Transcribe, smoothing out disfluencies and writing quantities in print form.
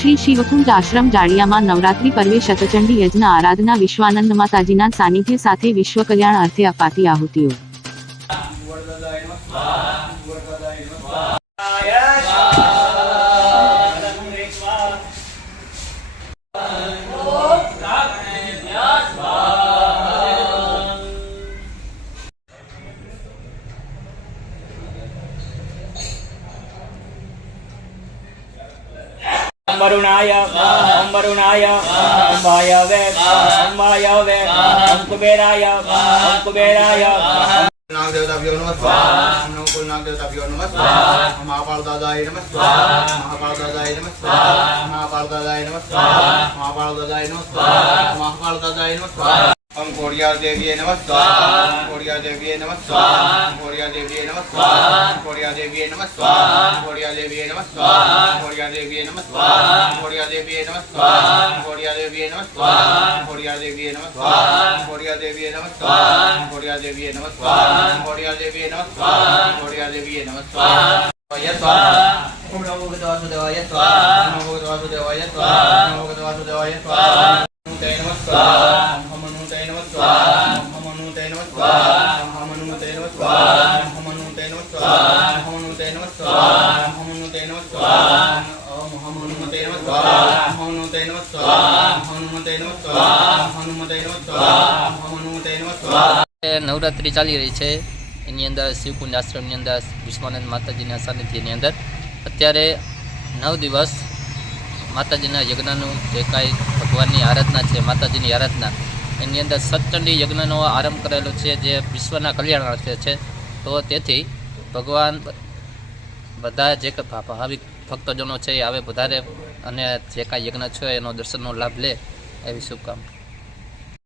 શ્રી શિવકુંજ આશ્રમ જાડિયામાં નવરાત્રી પર્વે શતચંડી યજ્ઞ આરાધના વિશ્વાનંદ માતાજીના સાનિધ્ય સાથે વિશ્વ કલ્યાણ અર્થે અપાતી આહુતિઓ। वरुणाय ओम वरुणाय ओम वायवे ओम वायवे ओम कुबेराय नाग देवताभ्यो नमः स्वाहा। नमो कुल नाग देवताभ्यो नमः स्वाहा। महापाल दादाय नमः स्वाहा। महापाल दादाय नमः स्वाहा। महापाल दादाय नमः स्वाहा। महापाल दादाय नमः स्वाहा। महापाल दादाय नमः स्वाहा। ओम कोड़िया देवीये नमः स्वाहा। कोड़िया देवीये नमः स्वाहा। कोड़िया देवीये नमः स्वाहा। कोड़िया देवीये नमः स्वाहा। कोड़िया देवीये नमः स्वाहा। कोड़िया देवीये नमः स्वाहा। कोड़िया देवीये नमः स्वाहा। कोड़िया देवीये नमः स्वाहा। कोड़िया देवीये नमः स्वाहा। कोड़िया देवीये नमः स्वाहा। कोड़िया देवीये नमः स्वाहा। कोड़िया देवीये नमः स्वाहा। कोड़िया देवीये नमः स्वाहा। स्वाहा। ओम नमो भगवते वासुदेवाय स्वाहा। नमो भगवते वासुदेवाय स्वाहा। नमो भगवते वासुदेवाय स्वाहा। नमो नमः स्वाहा। नमो नमः स्वाहा। नमो नमः स्वाहा। नमो नमः स्वाहा। नमो नमः स्वाहा। नमो नमः स्वाहा। नमो नमः स्वाहा। नमो नमः स्वाहा। नमो नमः स्वाहा। नमो नमः स्वाहा। नमो नमः स्वाहा। नमो नमः स्वाहा। नवरात्रि चाली रही है एनी अंदर शिवकुंज आश्रमनी अंदर विश्वानंद माताजीना सानिध्यनी अंदर अत्यारे 9 दिवस माताजीना यज्ञनु जे कांई भगवाननी आराधना है माताजीनी आराधना एनी अंदर सतचंडी यज्ञनो आरंभ करेलो है जे विश्वना कल्याणार्थे है। तो तेथी भगवान बधा जे भाविक भक्तजनों है आवे वधारे अने जे कांई यज्ञ है एनो दर्शननो लाभ ले एवी शुभकामना।